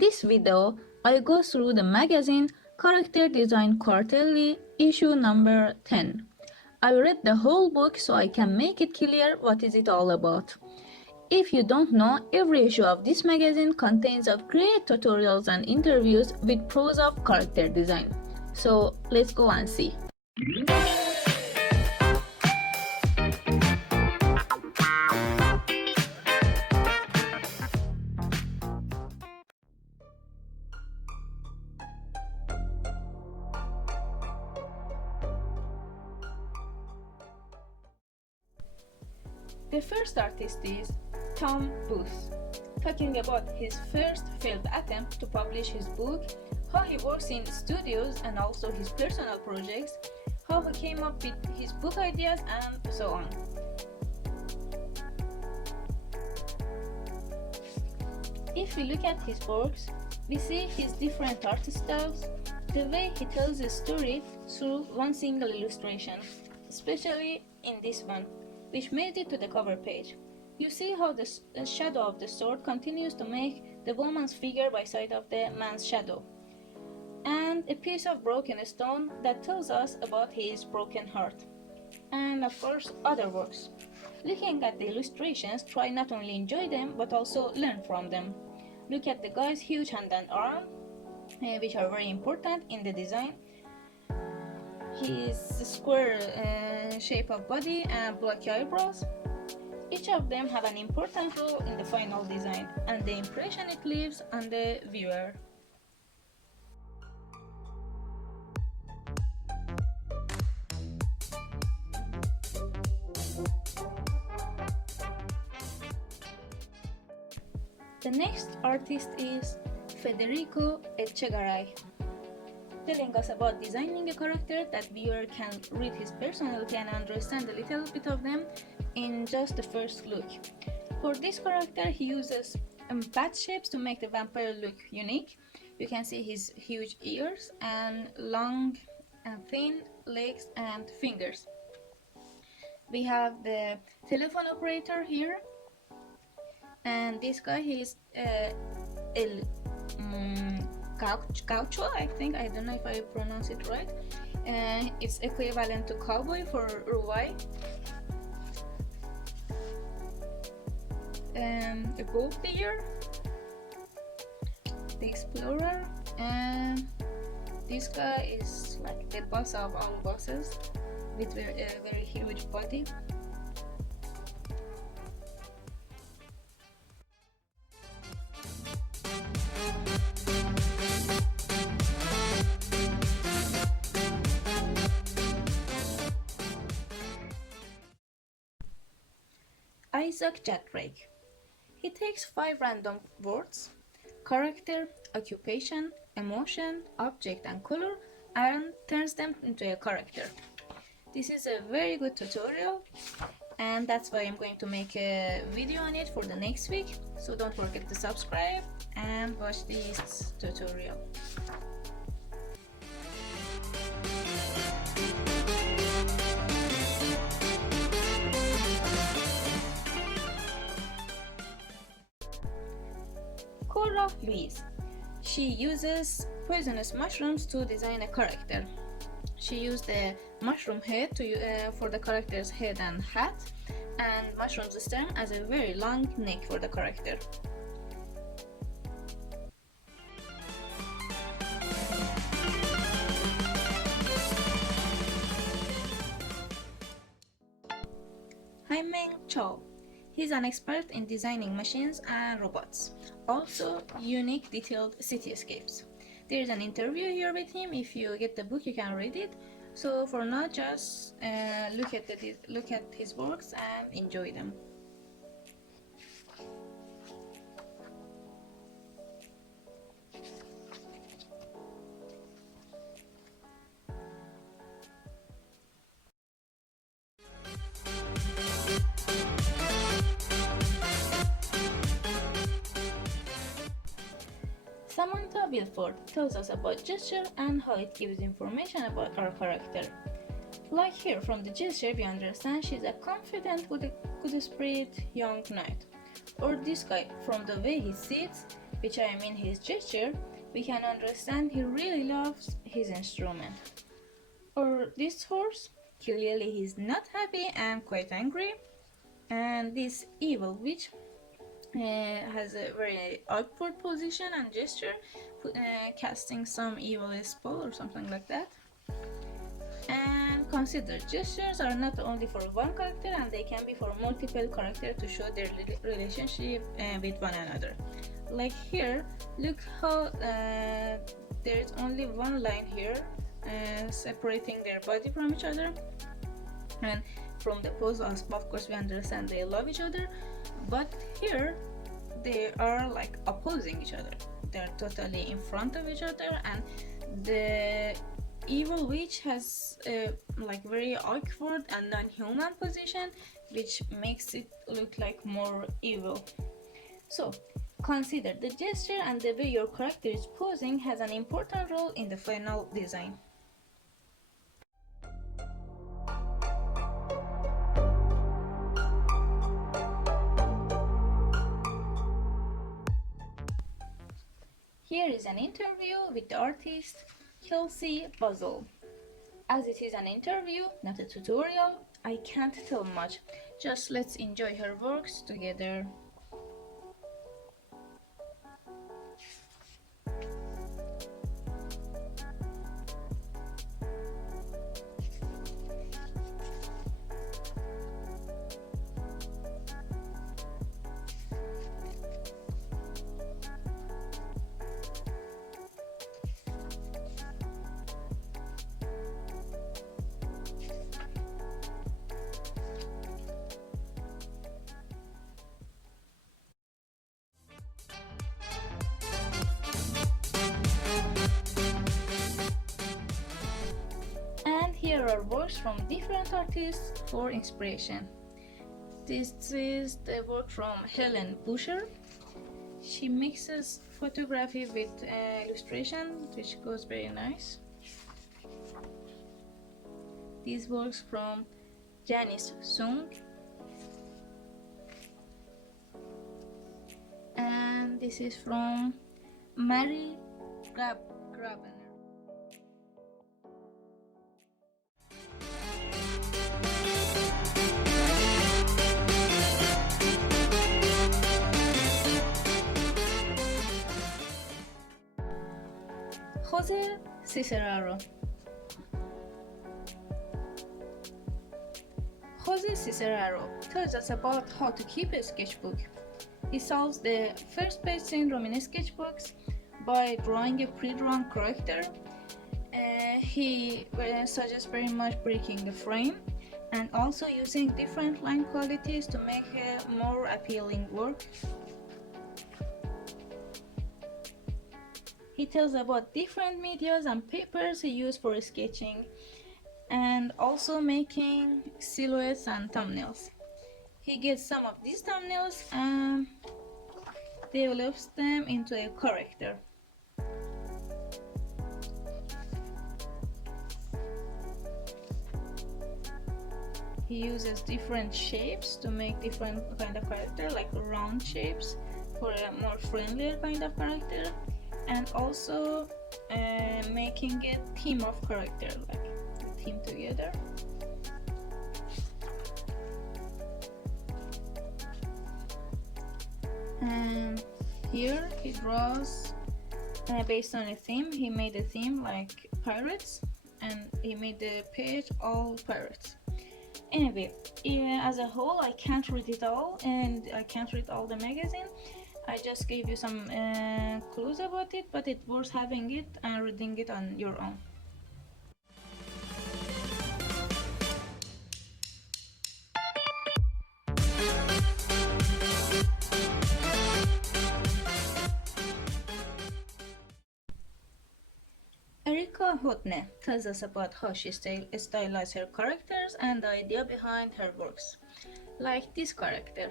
this video, I go through the magazine Character Design Quarterly issue number 10. I read the whole book so I can make it clear what is it all about. If you don't know, every issue of this magazine contains of great tutorials and interviews with pros of character design. So let's go and see. The first artist is Tom Booth, talking about his first failed attempt to publish his book, how he works in studios and also his personal projects, how he came up with his book ideas, and so on. If we look at his works, we see his different art styles, the way he tells a story through one single illustration, especially in this one, which made it to the cover page. You see how the shadow of the sword continues to make the woman's figure by side of the man's shadow, and a piece of broken stone that tells us about his broken heart, and of course other works. Looking at the illustrations, try not only enjoy them but also learn from them. Look at the guy's huge hand and arm, which are very important in the design. His square shape of body and blocky eyebrows. Each of them have an important role in the final design and the impression it leaves on the viewer. The next artist is Federico Echegaray, telling us about designing a character that viewer can read his personality and understand a little bit of them in just the first look. For this character, he uses bat shapes to make the vampire look unique. You can see his huge ears and long and thin legs and fingers. We have the telephone operator here, and this guy, he's El Gaucho, I think. I don't know if I pronounce it right. It's equivalent to cowboy for Uruguay. A gold digger, the explorer, and this guy is like the boss of all bosses with a very huge body. Isaac Rake. He takes 5 random words, character, occupation, emotion, object and color, and turns them into a character. This is a very good tutorial, and that's why I'm going to make a video on it for the next week, so don't forget to subscribe and watch this tutorial. Louise. She uses poisonous mushrooms to design a character. She used the mushroom head for the character's head and hat, and mushroom stem as a very long neck for the character. Jaime Cho. He's an expert in designing machines and robots, also unique detailed cityscapes. There is an interview here with him. If you get the book, you can read it. So for now, just look at his works and enjoy them. Samantha tells us about gesture and how it gives information about our character. Like here, from the gesture we understand she's a confident, good spirit young knight. Or this guy, from the way he sits, which I mean his gesture, we can understand he really loves his instrument. Or this horse, clearly he's not happy and quite angry. And this evil witch has a very awkward position and gesture, casting some evil spell or something like that. And consider, gestures are not only for one character, and they can be for multiple characters to show their relationship with one another. Like here, look how there's only one line here separating their body from each other, and from the pose, of course we understand they love each other, but here they are like opposing each other. They're totally in front of each other, and the evil witch has like very awkward and non-human position, which makes it look like more evil. So consider the gesture and the way your character is posing has an important role in the final design. Here is an interview with the artist Kelsey Buzzle. As it is an interview, not a tutorial, I can't tell much. Just let's enjoy her works together. Here are works from different artists for inspiration. This is the work from Helen Busher. She mixes photography with illustration, which goes very nice. These works from Janice Sung. And this is from Mary Graben. Jose Ciceraro. Jose Ciceraro tells us about how to keep a sketchbook. He solves the first page syndrome in sketchbooks by drawing a pre-drawn character. He suggests very much breaking the frame and also using different line qualities to make a more appealing work. He tells about different medias and papers he used for sketching, and also making silhouettes and thumbnails. He gets some of these thumbnails and develops them into a character. He uses different shapes to make different kind of character, like round shapes for a more friendlier kind of character, and also making a team of character, like a team together. And here he draws based on a theme. He made a theme like pirates, and he made the page all pirates. Anyway, as a whole, I can't read it all, and I can't read all the magazine. I just gave you some clues about it, but it's worth having it and reading it on your own. Erika Hotne tells us about how she stylized her characters and the idea behind her works. Like this character.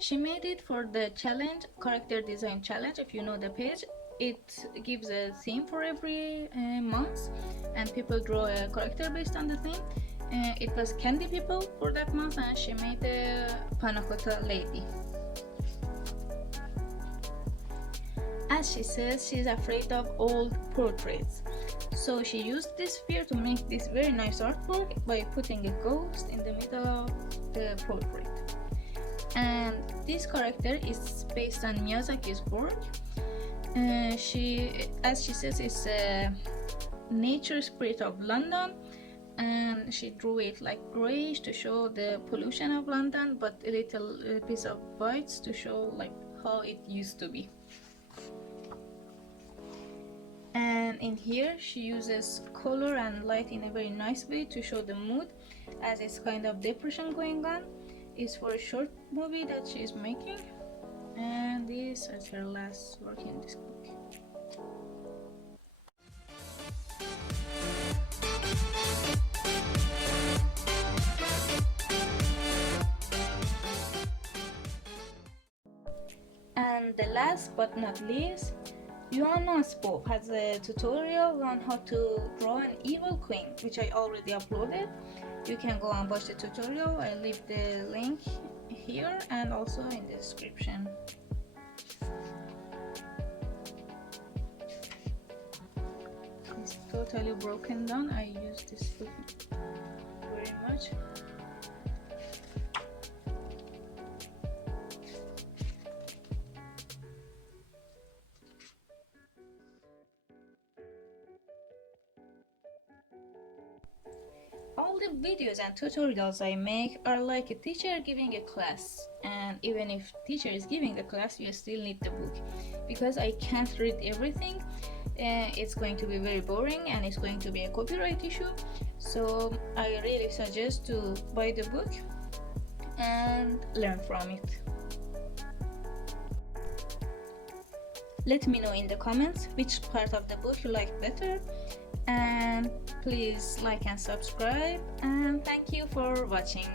She made it for the challenge, character design challenge. If you know the page, it gives a theme for every month, and people draw a character based on the theme. It was Candy People for that month, and she made a panna cotta lady. as she says, she's afraid of old portraits. So she used this fear to make this very nice artwork by putting a ghost in the middle of the portrait. And this character is based on Miyazaki's work. As she says, is a nature spirit of London, and she drew it like grayish to show the pollution of London, but a little piece of whites to show like how it used to be. And in here she uses color and light in a very nice way to show the mood, as it's kind of depression going on. It's for a short movie that she's making, and this is her last work in this book. And the last but not least, Yuana Spo has a tutorial on how to draw an evil queen, which I already uploaded. You can go and watch the tutorial. I leave the link here and also in the description. It's totally broken down. I use this book very much. All the videos and tutorials I make are like a teacher giving a class, and even if teacher is giving the class, you still need the book, because I can't read everything. It's going to be very boring and it's going to be a copyright issue, so I really suggest to buy the book and learn from it. Let me know in the comments which part of the book you like better, and please like and subscribe, and thank you for watching.